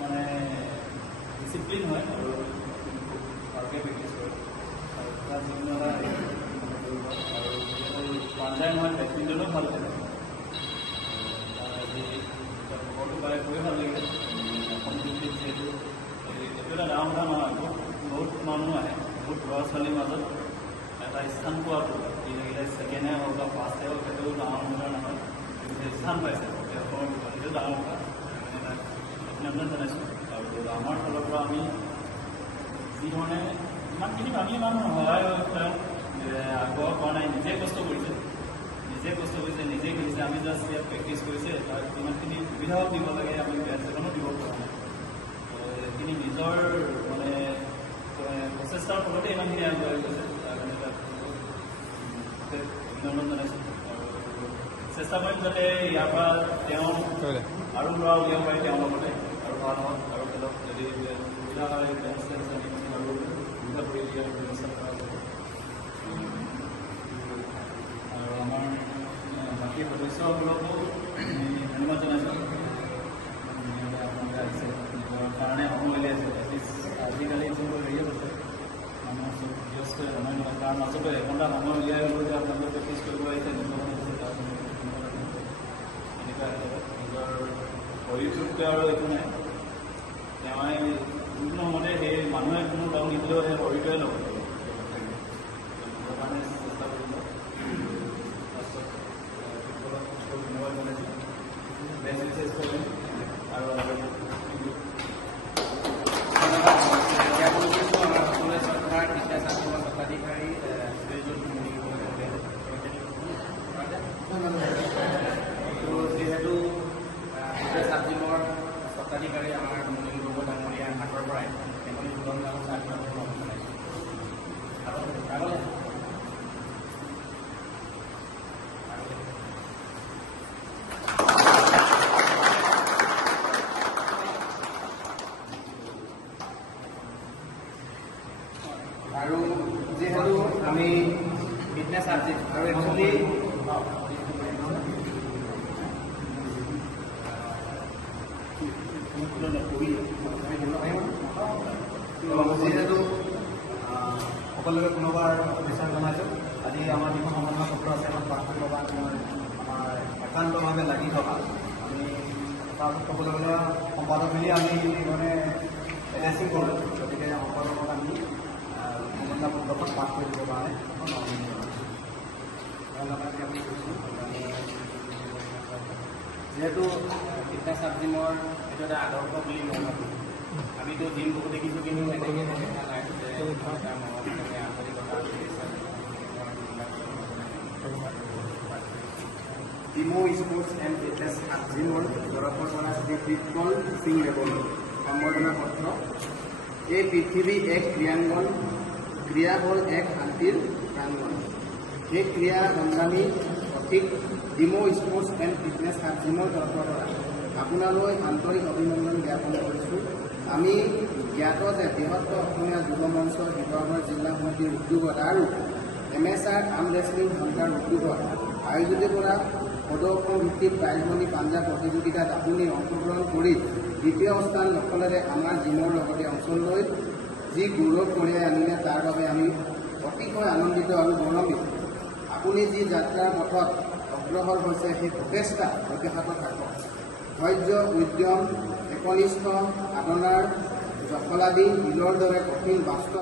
মানে ডিসিপ্লিন হয় আৰু ভালকে প্ৰেক্টিছ কৰে তাৰ যিকোনো এটা আৰু পাঞ্জাই নহয় বেডমিণ্টনো ভাল লাগে আজি খবৰটো পাই খুবেই ভাল লাগিলে অসম যিহেতু এইটো এটা ডাঙৰ কথা নহয় বহুত মানুহ আহে বহুত ল'ৰা ছোৱালীৰ মাজত এটা স্থান পোৱাটো কি লাগিলে ছেকেণ্ডে হওক বা ফাৰ্ষ্টে হওক সেইটো ডাঙৰ কথা নহয় স্থান পাইছে অসমৰ ভিতৰত সেইটো ডাঙৰ কথা অভিনন্দন জনাইছোঁ আৰু আমাৰ ফালৰ পৰা আমি যিধৰণে ইমানখিনি আমি ইমান সহায় তেওঁক আগবঢ়া কৰা নাই নিজে কষ্ট কৰিছে নিজে খেলিছে আমি জাষ্ট ইয়াত প্ৰেক্টিছ কৰিছে তাক যিমানখিনি সুবিধাও দিব লাগে আমি বেডমিণ্টনো দিব পৰা নাই সেইখিনি নিজৰ মানে প্ৰচেষ্টাৰ ফলতে ইমানখিনি আগবঢ়াই গৈছে তাৰ কাৰণে তাক অভিনন্দন জনাইছোঁ আৰু চেষ্টা কৰিম যাতে ইয়াৰ পৰা তেওঁ আৰু ল'ৰা উলিয়াব পাৰে তেওঁৰ লগতে আৰু ভাল হওক আৰু খেলক যদি সুবিধা হয় বেঞ্চ চেঞ্চ আনি আৰু সুবিধা কৰি দিয়াৰ ব্যৱস্থা কৰা যাব আৰু আমাৰ বাকী সদস্যসকলকো ধন্যবাদ জনাইছোঁ আপোনালোকে আহিছে নিজৰ কাৰণে সময় উলিয়াইছে এটলিষ্ট আজিকালি যোনবোৰ হেৰিয়ত আছে মানুহৰ চব ব্যস্ত সময় নহয় তাৰ মাজতো এঘণ্টা সময় উলিয়াই হ'লেও যে আপোনালোকে প্ৰেক্টিছ কৰিব আহিছে নিজৰ নিজৰ শৰীৰটোতকৈ আৰু একো নাই তেওঁ যিকোনো সময়তে সেই মানুহে কোনো লগ নিদিলেও সেই শৰীৰটোৱে লগ নিজৰ কাৰণে চেষ্টা কৰিব তাৰপিছত ধন্যবাদ জনাইছোঁ বেষ্ট উইচেছ কৰিম আৰু যিহেতু ছাবজিমৰ স্বত্বাধিকাৰী আমাৰ মুনিল গগৈ ডাঙৰীয়াৰ হাতৰ পৰাই এখন দুজন গাঁৱৰ আৰু যিহেতু আমি ফিটনেছ ছাবজেক্ট আৰু একচুৱেলি যিহেতু সকলোকে পুনৰবাৰ বিচাৰ জনাইছোঁ আজি আমাৰ যিখন সন্মাননা পত্ৰ আছে এখন প্ৰাৰ্থনা ল'বা আমাৰ একান্তভাৱে লাগি থকা আমি তাৰপিছত ক'বলৈ গ'লে সম্পাদক মিলি আমি মানে এড্ৰেছিং কৰোঁ গতিকে সম্পাদকক আমি সন্মাননা পত্ৰখন পাঠ কৰি দিব কাৰণে আমি কৈছোঁ যিহেতু ফিটনেছ ছাবজিমৰ এইটো এটা আদৰ্শ বুলি মই ভাবোঁ আমিতো জিম বহুত দেখিছোঁ কিন্তু এনেকৈ দেখা নাই যে তাৰ মনত আন্তৰিকতা ডিমো স্পৰ্টছ এণ্ড ফিটনেছ ছাবজিমৰ তৰফৰ পৰা শ্ৰী প্ৰীতমল সিং ৰেবল সম্বৰ্ধনা পত্ৰ এই পৃথিৱী এক ক্ৰীড়াংগন ক্ৰীড়া হ'ল এক শান্তিৰ প্ৰাংগন এই ক্ৰীড়া সন্ধানী সঠিক ডিমো স্পৰ্টছ এণ্ড ফিটনেছ ছাবজিমৰ তৰফৰ পৰা আপোনালৈ আন্তৰিক অভিনন্দন জ্ঞাপন কৰিছোঁ আমি জ্ঞাত যে বৃহত্তৰ অসমীয়া যুৱ মঞ্চৰ শিৱসাগৰ জিলা সমিতিৰ উদ্যোগত আৰু MSR আৰ্ম ৰেচলিং সন্থাৰ উদ্যোগত আয়োজিত কৰা পদক্ষেপ ভিত্তিক প্ৰাইজমণি পাঞ্জা প্ৰতিযোগিতাত আপুনি অংশগ্ৰহণ কৰি দ্বিতীয় স্থান দখলেৰে আমাৰ জিমৰ লগতে অঞ্চললৈ যি গৌৰৱ কঢ়িয়াই আনিলে তাৰ বাবে আমি অতিশয় আনন্দিত আৰু গৌৰৱান্বিত আপুনি যি যাত্ৰাৰ পথত অগ্ৰসৰ হৈছে সেই প্ৰচেষ্টা অব্যাহত থাকক ধৈৰ্য উদ্যম একনিষ্ঠ সাধনাৰ জখলাদি শিলৰ দৰে কঠিন বাস্তৱ